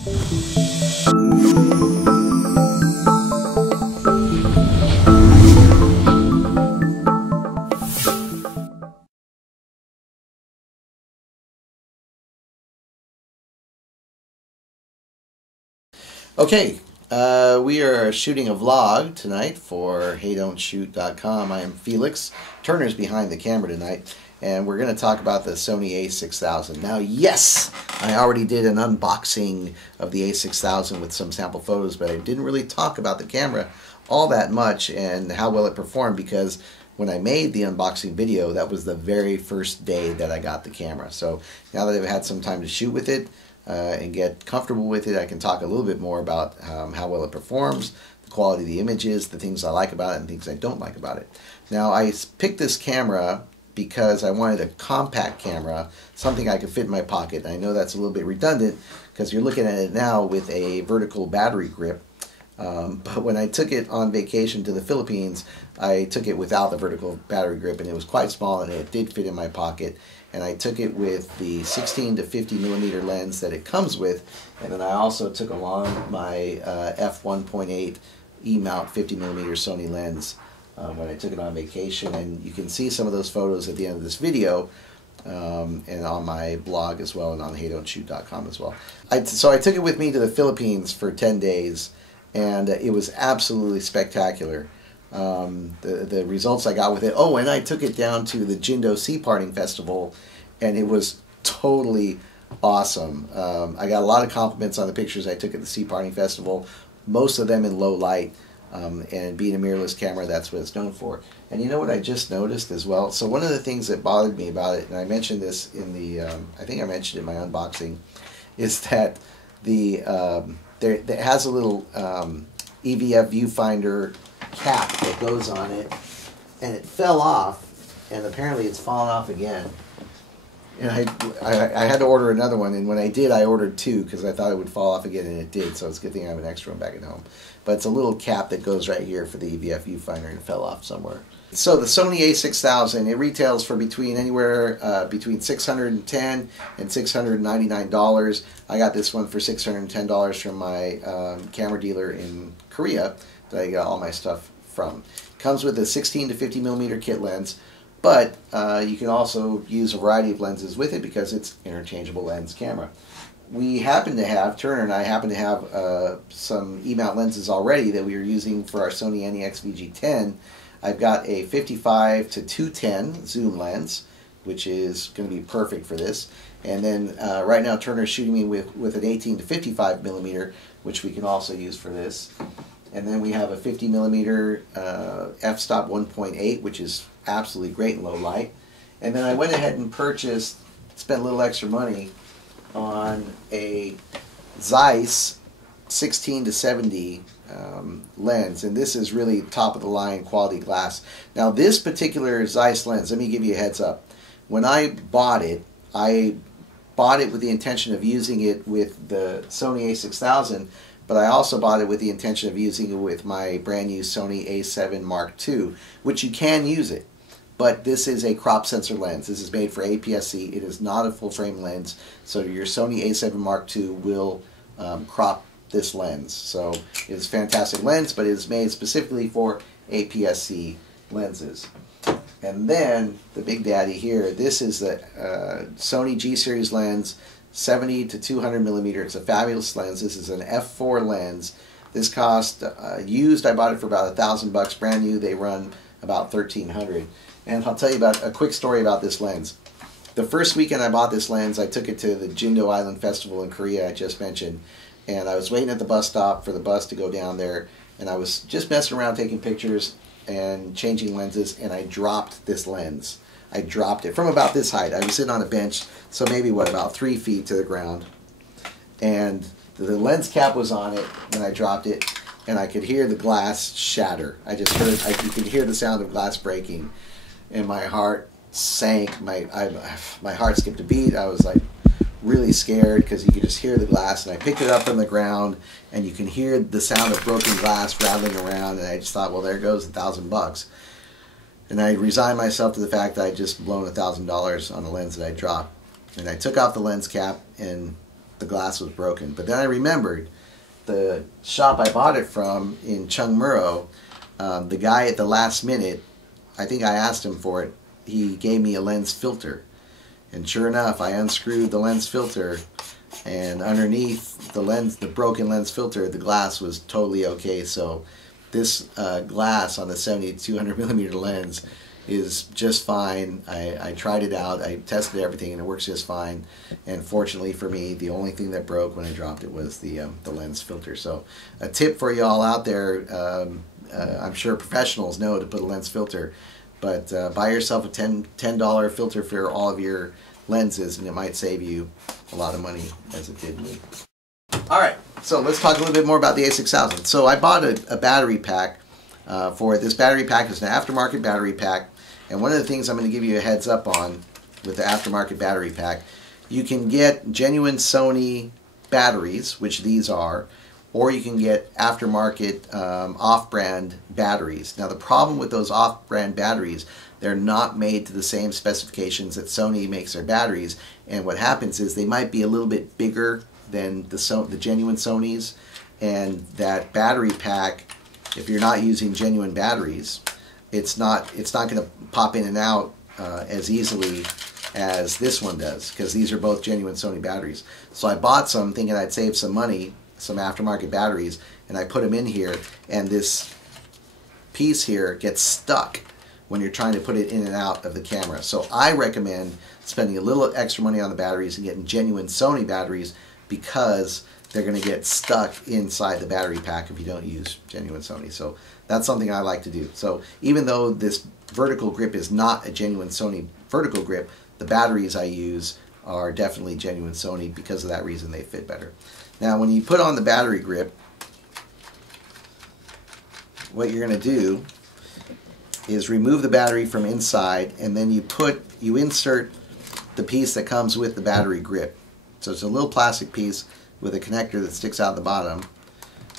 Okay, we are shooting a vlog tonight for HeyDon'tShoot.com. I am Felix. Turner's behind the camera tonight, and we're going to talk about the Sony A6000. Now, yes, I already did an unboxing of the A6000 with some sample photos, but I didn't really talk about the camera all that much and how well it performed, because when I made the unboxing video, that was the very first day that I got the camera. So now that I've had some time to shoot with it, and get comfortable with it, I can talk a little bit more about how well it performs, the quality of the images, the things I like about it, and things I don't like about it. Now, I picked this camera because I wanted a compact camera, something I could fit in my pocket. I know that's a little bit redundant because you're looking at it now with a vertical battery grip. But when I took it on vacation to the Philippines, I took it without the vertical battery grip, and it was quite small, and it did fit in my pocket. And I took it with the 16 to 50 millimeter lens that it comes with, and then I also took along my f1.8 E-mount 50 millimeter Sony lens when I took it on vacation. And you can see some of those photos at the end of this video, and on my blog as well, and on HeyDon'tShoot.com as well. So I took it with me to the Philippines for 10 days, and it was absolutely spectacular. The results I got with it. Oh, and I took it down to the Jindo Sea Parting Festival, and it was totally awesome. I got a lot of compliments on the pictures I took at the Sea Parting Festival, most of them in low light, and being a mirrorless camera, that's what it's known for. And you know what I just noticed as well? So one of the things that bothered me about it, and I mentioned this in the, I think I mentioned it in my unboxing, is that it has a little EVF viewfinder cap that goes on it, and it fell off, and apparently it's fallen off again. And I had to order another one, and when I did, I ordered two because I thought it would fall off again, and it did, so it's a good thing I have an extra one back at home. But it's a little cap that goes right here for the EVF viewfinder, and it fell off somewhere. So the Sony A6000, it retails for anywhere between $610 and $699. I got this one for $610 from my camera dealer in Korea that I got all my stuff from. Comes with a 16 to 50 millimeter kit lens, but you can also use a variety of lenses with it because it's interchangeable lens camera. We happen to have, Turner and I happen to have some E-mount lenses already that we are using for our Sony NEX VG10. I've got a 55 to 210 zoom lens, which is going to be perfect for this. And then right now Turner's shooting me with an 18 to 55 millimeter, which we can also use for this. And then we have a 50 millimeter f-stop 1.8, which is absolutely great in low light. And then I went ahead and spent a little extra money on a Zeiss 16 to 70 lens, and this is really top of the line quality glass. Now this particular Zeiss lens, let me give you a heads up. When I bought it with the intention of using it with the Sony A6000, but I also bought it with the intention of using it with my brand new Sony A7 Mark II, which you can use it. But this is a crop sensor lens. This is made for APS-C. It is not a full frame lens, so your Sony A7 Mark II will crop this lens. So it's a fantastic lens, but it is made specifically for APS-C lenses. And then the big daddy here, this is the Sony G-Series lens, 70 to 200 millimeter. It's a fabulous lens. This is an f4 lens. This cost, used, I bought it for about $1,000. Brand new, they run about $1,300. And I'll tell you about a quick story about this lens. The first weekend I bought this lens, I took it to the Jindo Island Festival in Korea I just mentioned, and I was waiting at the bus stop for the bus to go down there, and I was just messing around taking pictures and changing lenses, and I dropped this lens. I dropped it from about this height. I was sitting on a bench, so maybe, what, about 3 feet to the ground. And the lens cap was on it when I dropped it, and I could hear the glass shatter. I just heard, you could hear the sound of glass breaking, and my heart sank. My heart skipped a beat. I was like really scared because you could just hear the glass, and I picked it up from the ground, and you can hear the sound of broken glass rattling around, and I just thought, well, there goes $1,000. And I resigned myself to the fact that I'd just blown $1,000 on the lens that I dropped. And I took off the lens cap, and the glass was broken. But then I remembered the shop I bought it from in Chungmuro, the guy at the last minute, I think I asked him for it, he gave me a lens filter. And sure enough, I unscrewed the lens filter, and underneath the broken lens filter, the glass was totally okay. So this glass on the 70 200mm lens is just fine. I tried it out, I tested everything, and it works just fine. And fortunately for me, the only thing that broke when I dropped it was the lens filter. So a tip for you all out there, I'm sure professionals know to put a lens filter, but buy yourself a $10 filter for all of your lenses, and it might save you a lot of money, as it did me. Alright, so let's talk a little bit more about the A6000. So I bought a battery pack for it. This battery pack is an aftermarket battery pack, and one of the things I'm going to give you a heads up on with the aftermarket battery pack, you can get genuine Sony batteries, which these are, or you can get aftermarket off-brand batteries. Now the problem with those off-brand batteries, they're not made to the same specifications that Sony makes their batteries, and what happens is they might be a little bit bigger than the genuine Sonys, and that battery pack, if you're not using genuine batteries, it's not going to pop in and out as easily as this one does, because these are both genuine Sony batteries. So I bought some thinking I'd save some money, some aftermarket batteries, and I put them in here, and this piece here gets stuck when you're trying to put it in and out of the camera. So I recommend spending a little extra money on the batteries and getting genuine Sony batteries, because they're going to get stuck inside the battery pack if you don't use genuine Sony. So that's something I like to do. So even though this vertical grip is not a genuine Sony vertical grip, the batteries I use are definitely genuine Sony. Because of that reason, they fit better. Now when you put on the battery grip, what you're going to do is remove the battery from inside, and then you insert the piece that comes with the battery grip. So it's a little plastic piece with a connector that sticks out the bottom,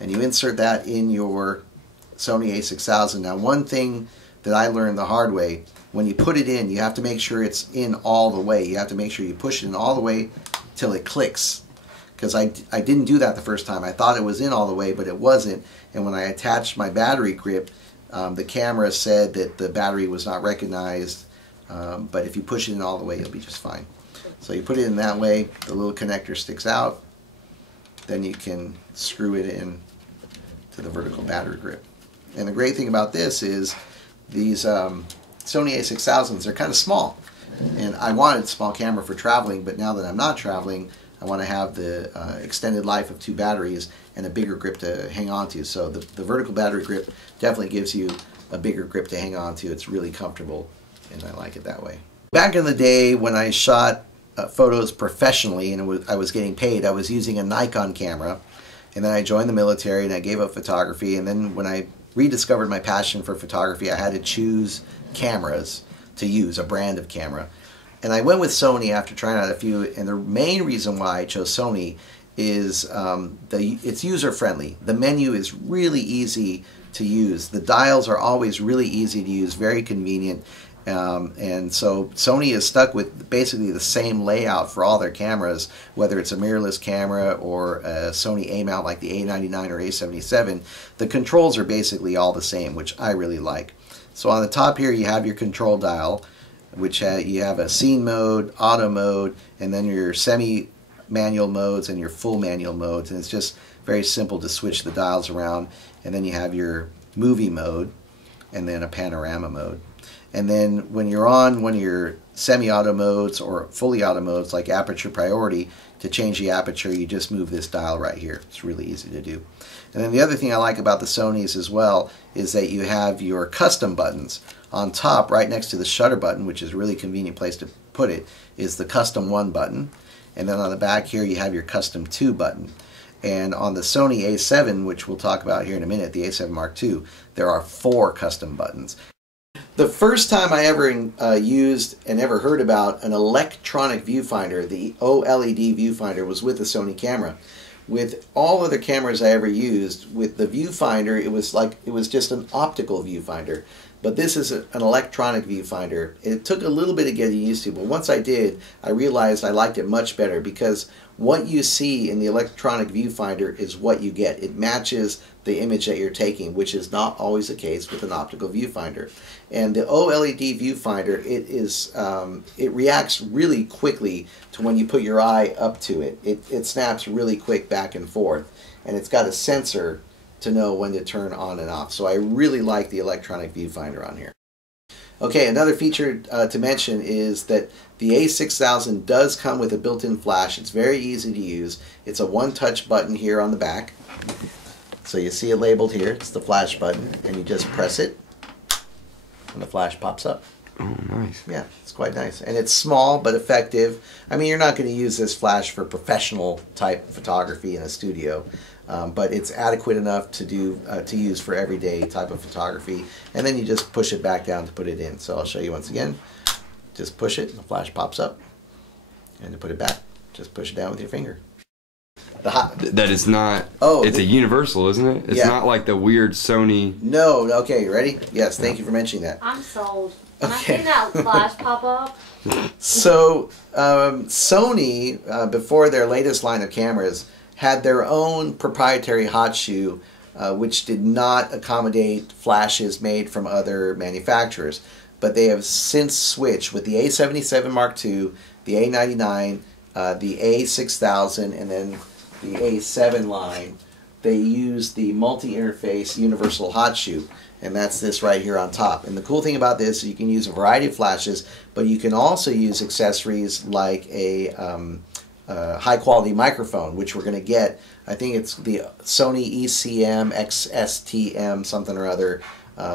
and you insert that in your Sony A6000. Now one thing that I learned the hard way, when you put it in, you have to make sure it's in all the way. You have to make sure you push it in all the way till it clicks, because I didn't do that the first time. I thought it was in all the way, but it wasn't, and when I attached my battery grip, the camera said that the battery was not recognized, but if you push it in all the way, you'll be just fine. So you put it in that way, the little connector sticks out, then you can screw it in to the vertical battery grip. And the great thing about this is these Sony A6000s are kind of small, and I wanted a small camera for traveling, but now that I'm not traveling, I want to have the extended life of 2 batteries and a bigger grip to hang on to. So the vertical battery grip definitely gives you a bigger grip to hang on to. It's really comfortable, and I like it that way. Back in the day when I shot photos professionally and I was getting paid, I was using a Nikon camera, and then I joined the military and I gave up photography, and then when I rediscovered my passion for photography, I had to choose cameras to use, a brand of camera. And I went with Sony after trying out a few, and the main reason why I chose Sony is it's user-friendly. The menu is really easy to use. The dials are always really easy to use, very convenient. And so Sony is stuck with basically the same layout for all their cameras, whether it's a mirrorless camera or a Sony A mount like the A99 or A77. The controls are basically all the same, which I really like. So on the top here you have your control dial, which you have a scene mode, auto mode, and then your semi-manual modes and your full manual modes, and it's just very simple to switch the dials around. And then you have your movie mode and then a panorama mode. And then when you're on one of your semi-auto modes or fully auto modes like aperture priority, to change the aperture you just move this dial right here. It's really easy to do. And then the other thing I like about the Sonys as well is that you have your custom buttons. On top, right next to the shutter button, which is a really convenient place to put it, is the custom 1 button. And then on the back here you have your custom 2 button. And on the Sony A7, which we'll talk about here in a minute, the A7 Mark II, there are 4 custom buttons. The first time I ever used and ever heard about an electronic viewfinder, the OLED viewfinder, was with the Sony camera. With all other cameras I ever used, with the viewfinder, it was just an optical viewfinder. But this is an electronic viewfinder. It took a little bit of getting used to, but once I did, I realized I liked it much better, because what you see in the electronic viewfinder is what you get. It matches the image that you're taking, which is not always the case with an optical viewfinder. And the OLED viewfinder, it reacts really quickly to when you put your eye up to it. It snaps really quick back and forth, and it's got a sensor to know when to turn on and off. So I really like the electronic viewfinder on here. Okay, another feature to mention is that the A6000 does come with a built-in flash. It's very easy to use. It's a one-touch button here on the back. So you see it labeled here. It's the flash button, and you just press it, and the flash pops up. Oh, nice. Yeah, it's quite nice. And it's small but effective. I mean, you're not going to use this flash for professional type photography in a studio, but it's adequate enough to use for everyday type of photography. And then you just push it back down to put it in. So I'll show you once again. Just push it, and the flash pops up. And to put it back, just push it down with your finger. That is not. Oh, it's a universal, isn't it? It's not like the weird Sony. No. Okay, you ready? Yes. Thank you for mentioning that. I'm sold. When I see that flash pop up. So Sony, before their latest line of cameras, had their own proprietary Hotshoe, which did not accommodate flashes made from other manufacturers. But they have since switched with the A7 Mark II, the A99, the A6000, and then the A7 line. They use the multi-interface universal Hotshoe, and that's this right here on top. And the cool thing about this is you can use a variety of flashes, but you can also use accessories like a high-quality microphone, which we're going to get. I think it's the Sony ECM XSTM something or other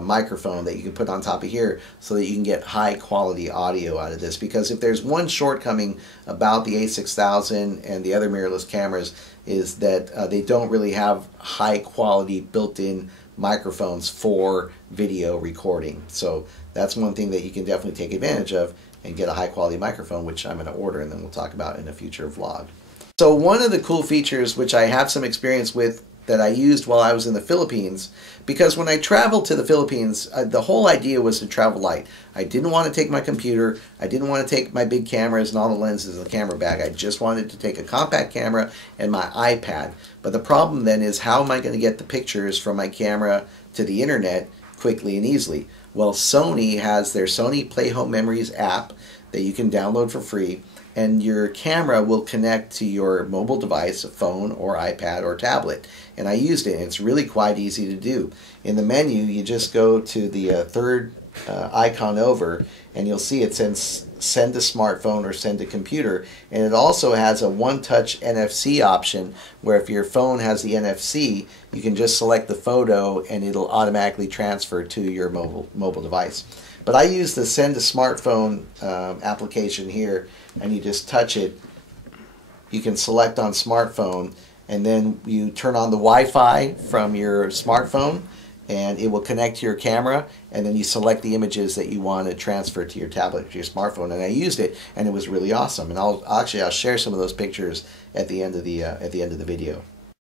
microphone that you can put on top of here so that you can get high quality audio out of this. Because if there's one shortcoming about the A6000 and the other mirrorless cameras is that they don't really have high quality built-in microphones for video recording. So that's one thing that you can definitely take advantage of and get a high quality microphone, which I'm going to order and then we'll talk about in a future vlog. So one of the cool features which I have some experience with that I used while I was in the Philippines, because when I traveled to the Philippines, the whole idea was to travel light. I didn't want to take my computer, I didn't want to take my big cameras and all the lenses in the camera bag. I just wanted to take a compact camera and my iPad. But the problem then is, how am I going to get the pictures from my camera to the internet quickly and easily? Well, Sony has their Sony Play Home Memories app that you can download for free, and your camera will connect to your mobile device, a phone or iPad or tablet. And I used it, and it's really quite easy to do. In the menu, you just go to the third icon over, and you'll see it says send to smartphone or send to computer. And it also has a one-touch NFC option, where if your phone has the NFC, you can just select the photo and it'll automatically transfer to your mobile device. But I use the send to smartphone application here, and you just touch it. You can select on smartphone, and then you turn on the Wi-Fi from your smartphone, and it will connect to your camera, and then you select the images that you want to transfer to your tablet, to your smartphone. And I used it, and it was really awesome. And I'll share some of those pictures at the end of the video.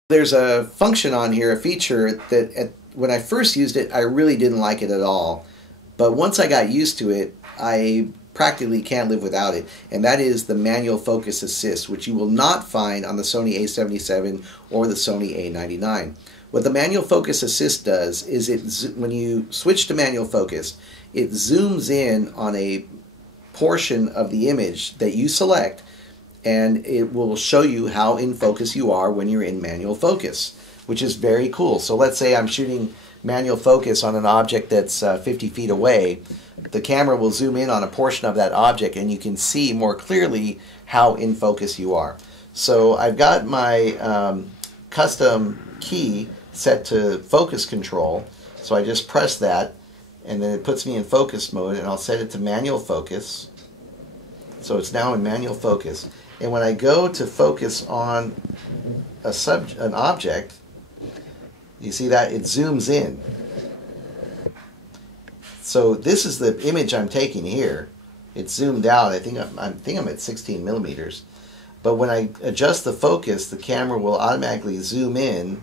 There's a function on here, a feature that when I first used it, I really didn't like it at all. But once I got used to it, I practically can't live without it, and that is the manual focus assist, which you will not find on the Sony A77 or the Sony A99. What the manual focus assist does is when you switch to manual focus, it zooms in on a portion of the image that you select, and it will show you how in focus you are when you're in manual focus, which is very cool. So let's say I'm shooting manual focus on an object that's 50 feet away. The camera will zoom in on a portion of that object, and you can see more clearly how in focus you are. So I've got my custom key set to focus control, so I just press that, and then it puts me in focus mode, and I'll set it to manual focus. So it's now in manual focus, and when I go to focus on an object, you see that it zooms in. So this is the image I'm taking here. It's zoomed out. I think I'm at 16 millimeters. But when I adjust the focus, the camera will automatically zoom in,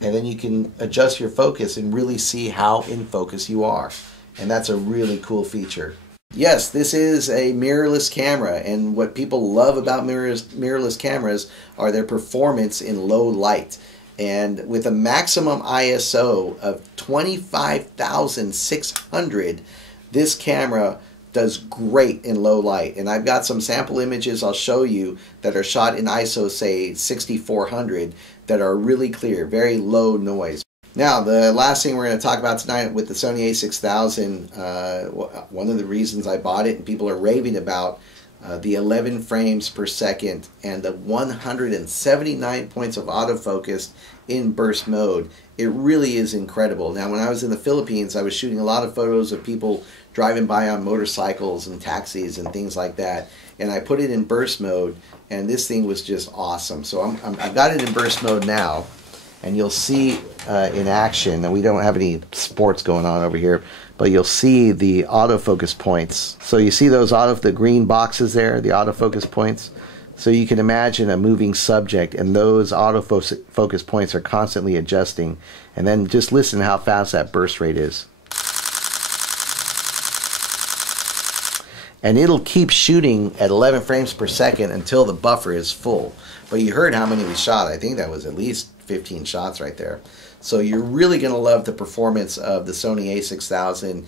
and then you can adjust your focus and really see how in focus you are. And that's a really cool feature. Yes, this is a mirrorless camera, and what people love about mirrorless cameras are their performance in low light. And with a maximum ISO of 25,600, this camera does great in low light. And I've got some sample images I'll show you that are shot in ISO, say 6400, that are really clear, very low noise. Now, the last thing we're going to talk about tonight with the Sony A6000, one of the reasons I bought it and people are raving about the 11 frames per second and the 179 points of autofocus in burst mode. It really is incredible. Now, when I was in the Philippines, I was shooting a lot of photos of people driving by on motorcycles and taxis and things like that, and I put it in burst mode, and this thing was just awesome. So I've got it in burst mode now, and you'll see in action, and we don't have any sports going on over here, but you'll see the autofocus points. So you see those the green boxes there, the autofocus points? So you can imagine a moving subject, and those autofocus points are constantly adjusting. And then just listen to how fast that burst rate is. And it'll keep shooting at 11 frames per second until the buffer is full. But you heard how many we shot. I think that was at least 15 shots right there. So you're really going to love the performance of the Sony A6000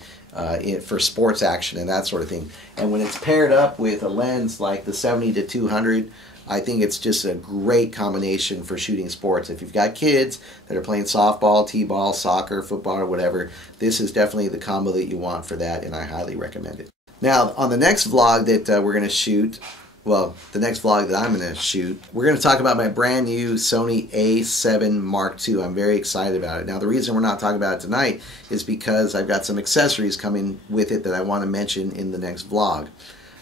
for sports action and that sort of thing. And when it's paired up with a lens like the 70-200, I think it's just a great combination for shooting sports. If you've got kids that are playing softball, t-ball, soccer, football, or whatever, this is definitely the combo that you want for that, and I highly recommend it. Now, on the next vlog that we're going to shoot, well, the next vlog that I'm going to shoot, we're going to talk about my brand new Sony A7 Mark II. I'm very excited about it. Now, the reason we're not talking about it tonight is because I've got some accessories coming with it that I want to mention in the next vlog.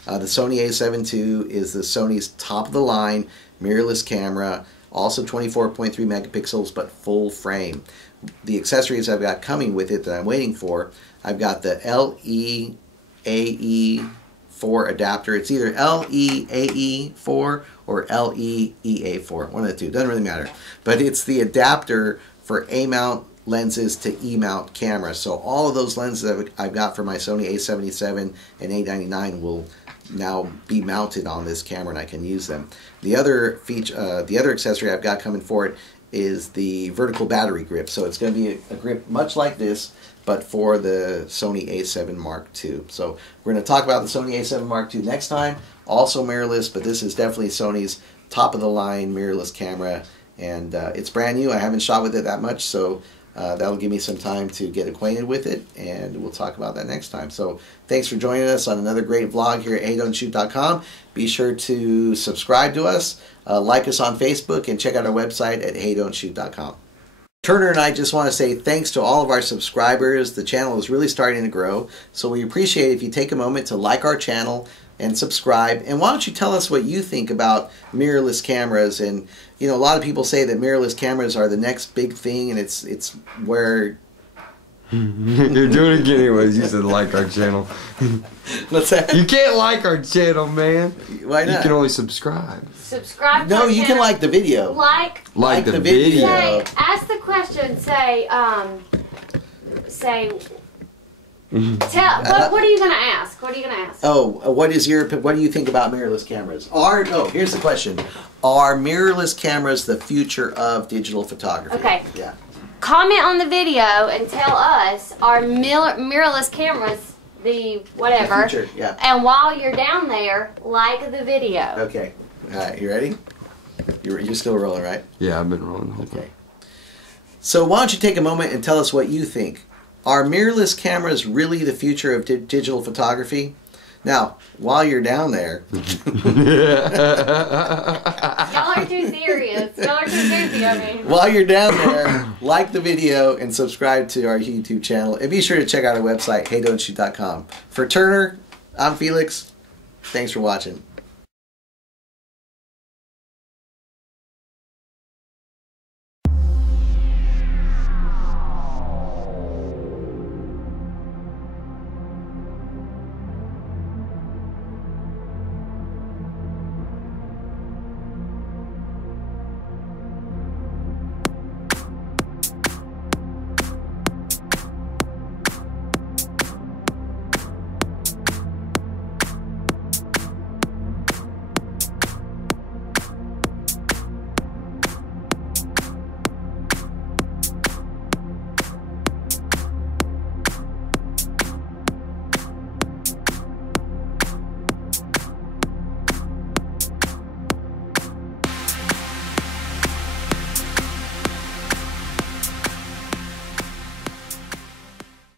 The Sony A7 II is the Sony's top-of-the-line mirrorless camera, also 24.3 megapixels, but full frame. The accessories I've got coming with it that I'm waiting for, I've got the LE-AE4 adapter. It's either LE-AE4 or LE-EA4, one of the two, doesn't really matter. But it's the adapter for A-mount lenses to E-mount cameras. So all of those lenses that I've got for my Sony A77 and A99 will now be mounted on this camera, and I can use them. The other feature, the other accessory I've got coming for it is the vertical battery grip. So it's going to be a grip much like this, but for the Sony A7 Mark II. So we're going to talk about the Sony A7 Mark II next time. Also mirrorless, but this is definitely Sony's top-of-the-line mirrorless camera, and it's brand new. I haven't shot with it that much, so that'll give me some time to get acquainted with it, and we'll talk about that next time. So thanks for joining us on another great vlog here at HeyDon'tShoot.com. Be sure to subscribe to us, like us on Facebook, and check out our website at HeyDon'tShoot.com. Turner and I just want to say thanks to all of our subscribers. The channel is really starting to grow, so we appreciate it if you take a moment to like our channel and subscribe. And why don't you tell us what you think about mirrorless cameras? And you know, a lot of people say that mirrorless cameras are the next big thing, and it's where you're doing it again anyways. You said like our channel. What's that? You can't like our channel, man. Why not? You can only subscribe. Subscribe. No, you can like the video. Like the video. Say, ask the question. Say, what are you gonna ask? What are you gonna ask? Oh, what do you think about mirrorless cameras? Here's the question: are mirrorless cameras the future of digital photography? Okay. Yeah. Comment on the video and tell us, are mirrorless cameras the whatever? The future, yeah. And while you're down there, like the video. Okay. All right. You ready? You're still rolling, right? Yeah, I've been rolling the whole time. Okay. So why don't you take a moment and tell us what you think? Are mirrorless cameras really the future of digital photography? Now, while you're down there... Y'all are too serious. Y'all are too goofy, I mean. While you're down there, like the video and subscribe to our YouTube channel. And be sure to check out our website, HeyDon'tShoot.com. For Turner, I'm Felix. Thanks for watching.